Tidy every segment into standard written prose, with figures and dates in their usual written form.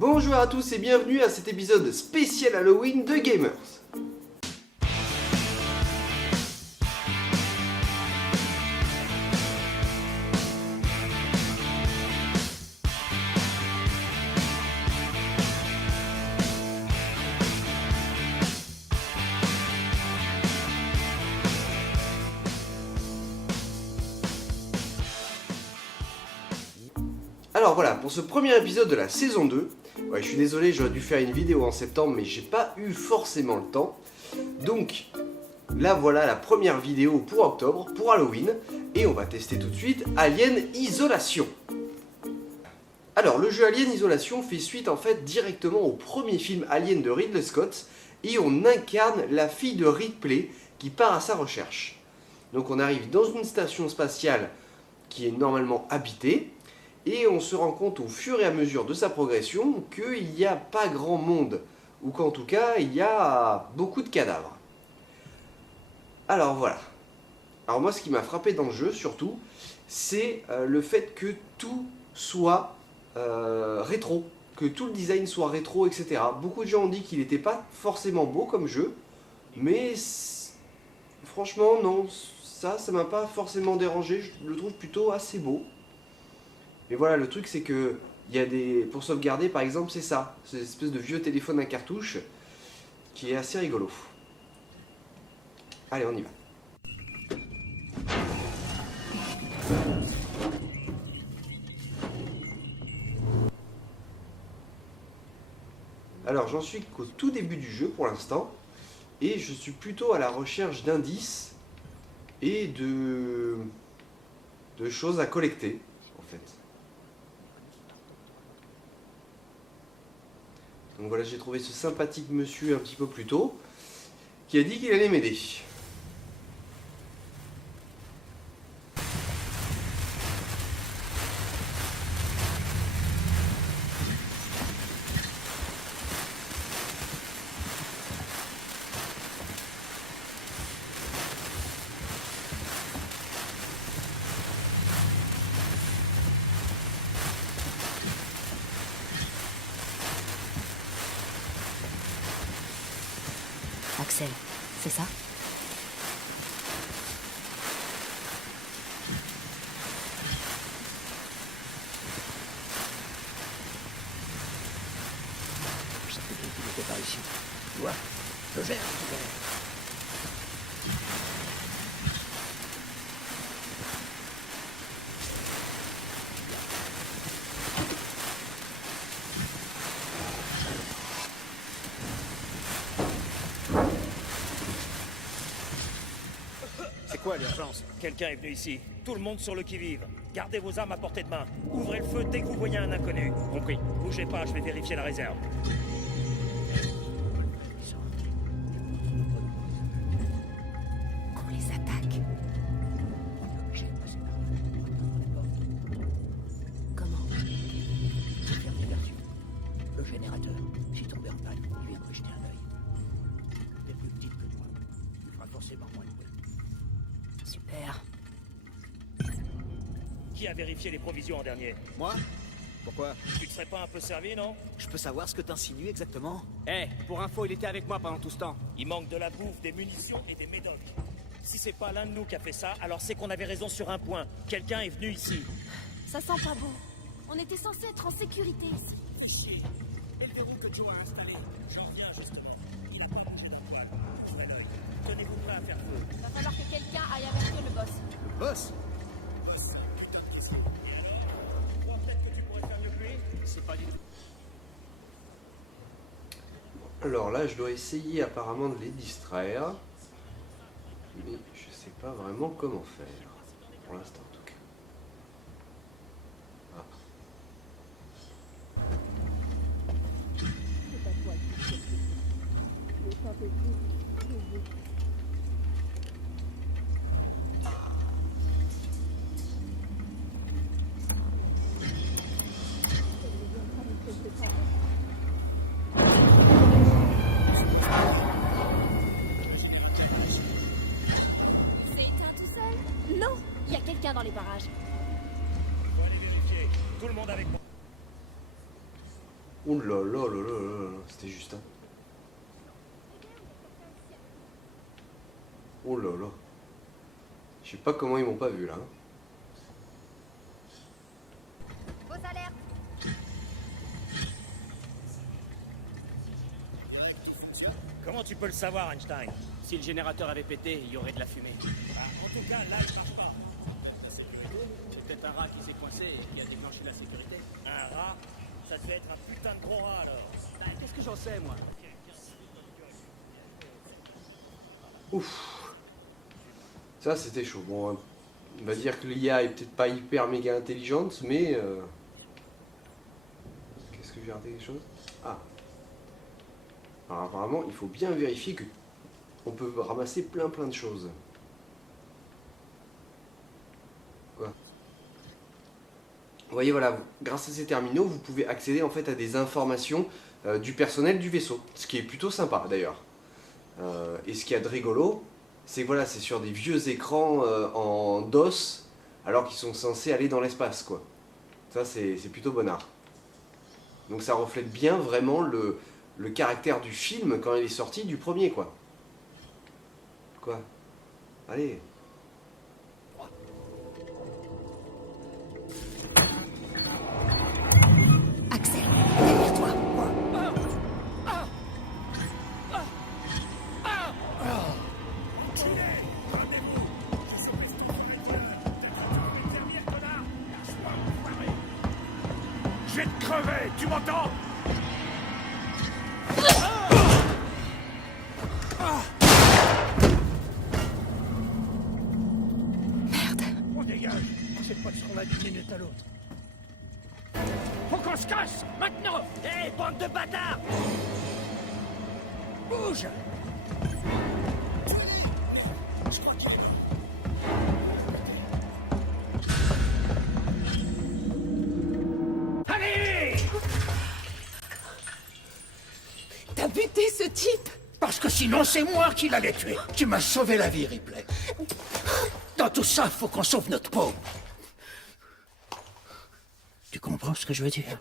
Bonjour à tous et bienvenue à cet épisode spécial Halloween de Gamers. Alors voilà, pour ce premier épisode de la saison 2, je suis désolé, j'aurais dû faire une vidéo en septembre, mais j'ai pas eu forcément le temps. Donc, là voilà la première vidéo pour octobre, pour Halloween, et on va tester tout de suite Alien Isolation. Alors, le jeu Alien Isolation fait suite en fait directement au premier film Alien de Ridley Scott, et on incarne la fille de Ripley qui part à sa recherche. Donc on arrive dans une station spatiale qui est normalement habitée, et on se rend compte au fur et à mesure de sa progression qu'il n'y a pas grand monde, ou qu'en tout cas il y a beaucoup de cadavres. Alors voilà. Alors moi ce qui m'a frappé dans le jeu surtout, c'est le fait que tout soit rétro, que tout le design soit rétro, etc. Beaucoup de gens ont dit qu'il n'était pas forcément beau comme jeu, mais franchement non, ça m'a pas forcément dérangé, je le trouve plutôt assez beau. Mais voilà, le truc c'est que il y a des, pour sauvegarder par exemple, c'est ça, c'est une espèce de vieux téléphone à cartouche qui est assez rigolo. Allez, on y va. Alors j'en suis qu'au tout début du jeu pour l'instant, et je suis plutôt à la recherche d'indices et de choses à collecter en fait. Donc voilà, j'ai trouvé ce sympathique monsieur un petit peu plus tôt, qui a dit qu'il allait m'aider. Axel, c'est ça? Je savais qu'il n'était pas ici. Tu vois, le verre, le verre. C'est quoi l'urgence? Quelqu'un est venu ici. Tout le monde sur le qui-vive. Gardez vos armes à portée de main. Ouvrez le feu dès que vous voyez un inconnu. Compris. Bougez pas, je vais vérifier la réserve. On les attaque. Comment? J'ai perdu. Le générateur, j'ai tombé en panne. Il vient de me jeter un œil. Elle est plus petite que toi. Il fera forcément moins de bruit. Super. Qui a vérifié les provisions en dernier? Moi? Pourquoi? Tu te serais pas un peu servi, non? Je peux savoir ce que t'insinues exactement? Pour info, il était avec moi pendant tout ce temps. Il manque de la bouffe, des munitions et des médocs. Si c'est pas l'un de nous qui a fait ça, alors c'est qu'on avait raison sur un point. Quelqu'un est venu ici. Ça sent pas bon. On était censé être en sécurité ici. Fichier. Et le verrou que Joe a installé. J'en reviens justement. Il a pas bougé d'un poil. Ouvrez l'œil. Tenez-vous prêt à faire feu. Va falloir que quelqu'un aille avertir le boss. Le boss? Peut-être que tu pourrais faire mieux que lui? C'est pas du tout. Alors là, je dois essayer apparemment de les distraire, mais je sais pas vraiment comment faire, pour l'instant en tout cas. Ah. C'est éteint tout seul? Non, il y a quelqu'un dans les parages. Faut aller vérifier. Tout le monde avec moi. Oh là là là là là là, c'était juste un. Oh là là. Je sais pas comment ils m'ont pas vu là. Hein. Vos alertes. Comment tu peux le savoir, Einstein? Si le générateur avait pété, il y aurait de la fumée. Bah, en tout cas, là, il marche pas. C'est peut-être un rat qui s'est coincé et qui a déclenché la sécurité. Un rat? Ça devait être un putain de gros rat, alors. Bah, qu'est-ce que j'en sais, moi? Ouf. Ça c'était chaud. Bon, on va dire que l'IA est peut-être pas hyper méga intelligente, mais... Qu'est-ce que j'ai raté quelque chose? Ah. Alors apparemment, il faut bien vérifier que on peut ramasser plein de choses. Quoi? Vous voyez, voilà, grâce à ces terminaux, vous pouvez accéder en fait à des informations du personnel du vaisseau, ce qui est plutôt sympa d'ailleurs. Et ce qu'il y a de rigolo, c'est que voilà, c'est sur des vieux écrans en DOS, alors qu'ils sont censés aller dans l'espace, quoi. Ça, c'est plutôt bonnard. Donc ça reflète bien vraiment le caractère du film quand il est sorti du premier, quoi. Quoi? Allez. Axel, derrière toi. Je vais te crever, tu m'entends? Merde. On dégage. C'est pas de ce qu'on va d'une minute à l'autre. Faut qu'on se casse, maintenant! Hé, bande de bâtards! Bouge. Allez! T'as buté ce type? Parce que sinon, c'est moi qui l'allais tuer. Tu m'as sauvé la vie, Ripley. Dans tout ça, faut qu'on sauve notre peau. Tu comprends ce que je veux dire?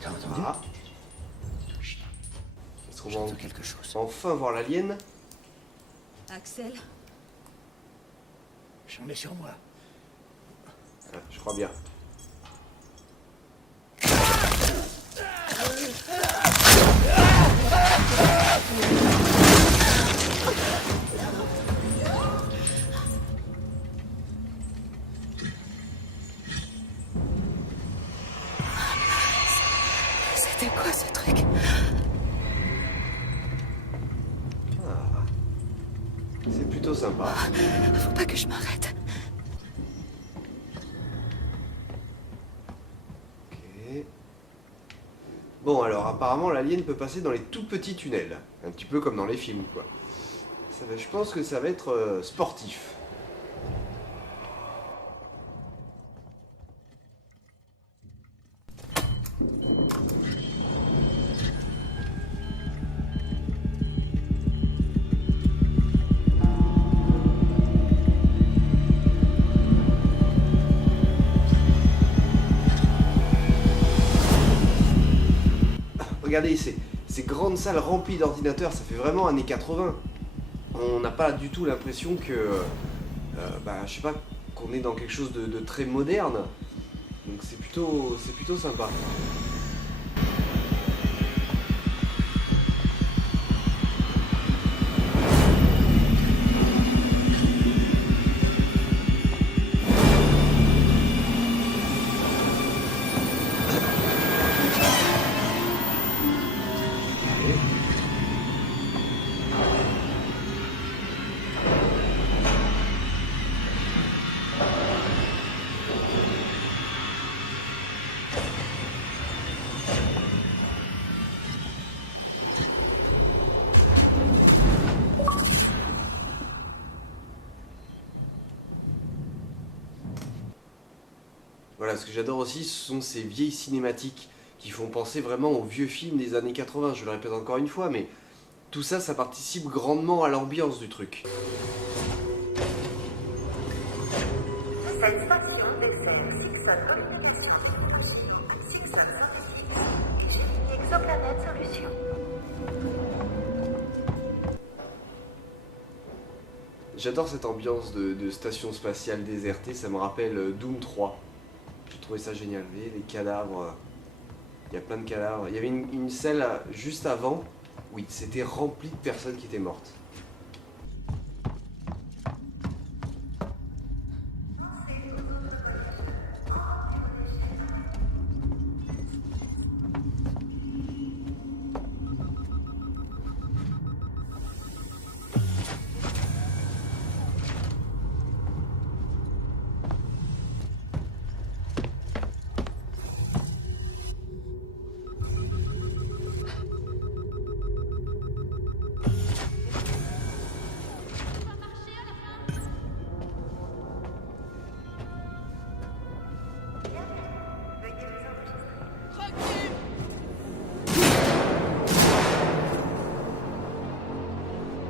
T'as entendu? Ah. Est-ce qu'on va J'entends quelque chose. enfin voir l'alien? Axel, J'en ai sur moi. Ah, je crois bien. c'était quoi ce truc? C'est plutôt sympa. Faut pas que je m'arrête. Ok. Bon, alors apparemment l'alien peut passer dans les tout petits tunnels. Un petit peu comme dans les films, quoi. Je pense que ça va être sportif. Regardez, ces grandes salles remplies d'ordinateurs, ça fait vraiment années 80. On n'a pas du tout l'impression que, je sais pas, qu'on est dans quelque chose de très moderne. Donc c'est plutôt sympa. Voilà, ce que j'adore aussi, ce sont ces vieilles cinématiques qui font penser vraiment aux vieux films des années 80, je le répète encore une fois, mais tout ça, ça participe grandement à l'ambiance du truc. Cette station dessert Exoplanète Solutions. J'adore cette ambiance de station spatiale désertée, ça me rappelle Doom 3. J'ai trouvé ça génial. Vous voyez les cadavres, il y a plein de cadavres. Il y avait une salle juste avant, oui, c'était rempli de personnes qui étaient mortes.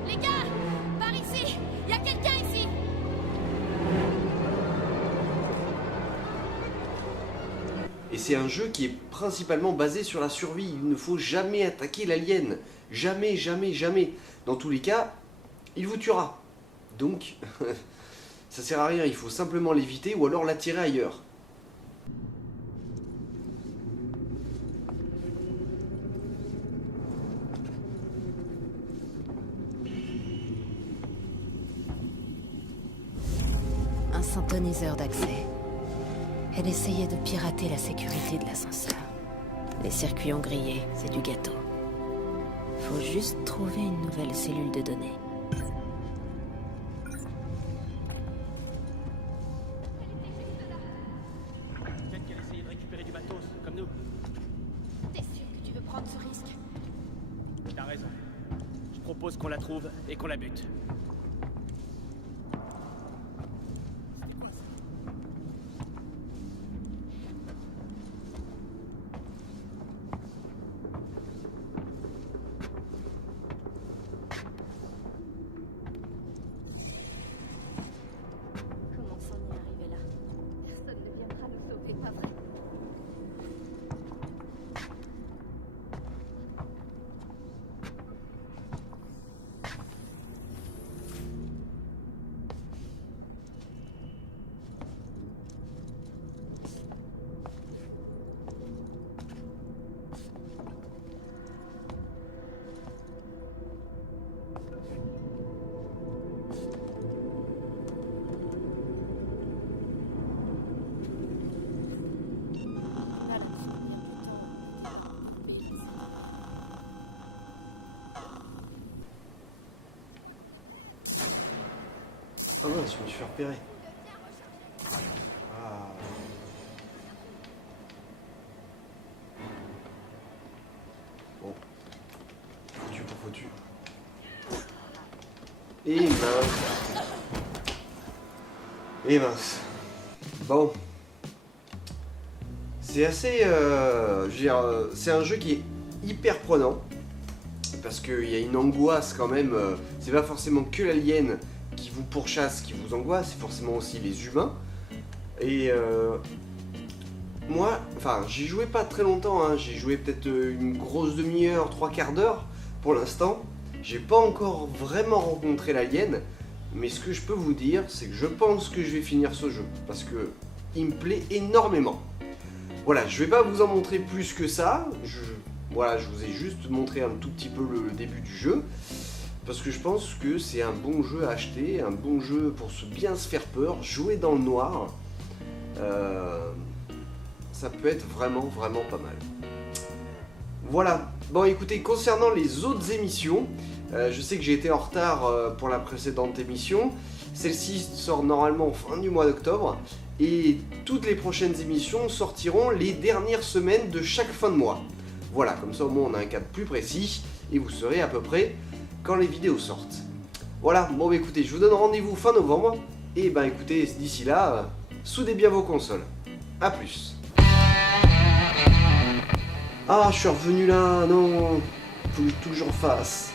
Les gars, par ici. Il y a quelqu'un ici. Et c'est un jeu qui est principalement basé sur la survie. Il ne faut jamais attaquer l'alien. Jamais, jamais, jamais. Dans tous les cas, il vous tuera. Donc, ça sert à rien. Il faut simplement l'éviter ou alors l'attirer ailleurs. Un synthoniseur d'accès. Elle essayait de pirater la sécurité de l'ascenseur. Les circuits ont grillé, c'est du gâteau. Faut juste trouver une nouvelle cellule de données. Peut-être qu'elle essayait de récupérer du matos, comme nous. T'es sûr que tu veux prendre ce risque? T'as raison. Je propose qu'on la trouve et qu'on la bute. Comment s'en est arrivé là? Personne ne viendra nous sauver, pas vrai? Ah mince, je me suis fait repérer. Ah. Bon. Foutu pour foutu. Et mince. Et mince. Bon. C'est assez... je veux dire, c'est un jeu qui est hyper prenant. Parce qu'il y a une angoisse quand même. C'est pas forcément que l'alien qui vous pourchasse, qui vous angoisse, c'est forcément aussi les humains. Et moi, enfin, j'y jouais pas très longtemps, hein. J'ai joué peut-être une grosse demi-heure, 3/4 d'heure pour l'instant. J'ai pas encore vraiment rencontré l'alien, mais ce que je peux vous dire, c'est que je pense que je vais finir ce jeu, parce que il me plaît énormément. Voilà, je vais pas vous en montrer plus que ça, voilà, je vous ai juste montré un tout petit peu le début du jeu. Parce que je pense que c'est un bon jeu à acheter, un bon jeu pour bien se faire peur, jouer dans le noir. Ça peut être vraiment, vraiment pas mal. Voilà. Bon, écoutez, concernant les autres émissions, je sais que j'ai été en retard pour la précédente émission. Celle-ci sort normalement fin du mois d'octobre. Et toutes les prochaines émissions sortiront les dernières semaines de chaque fin de mois. Voilà, comme ça au moins on a un cadre plus précis et vous saurez à peu près quand les vidéos sortent. Voilà, bon bah écoutez, je vous donne rendez-vous fin novembre. Et bah écoutez, d'ici là, soudez bien vos consoles. A plus. Ah, je suis revenu là, non. Faut que je fasse.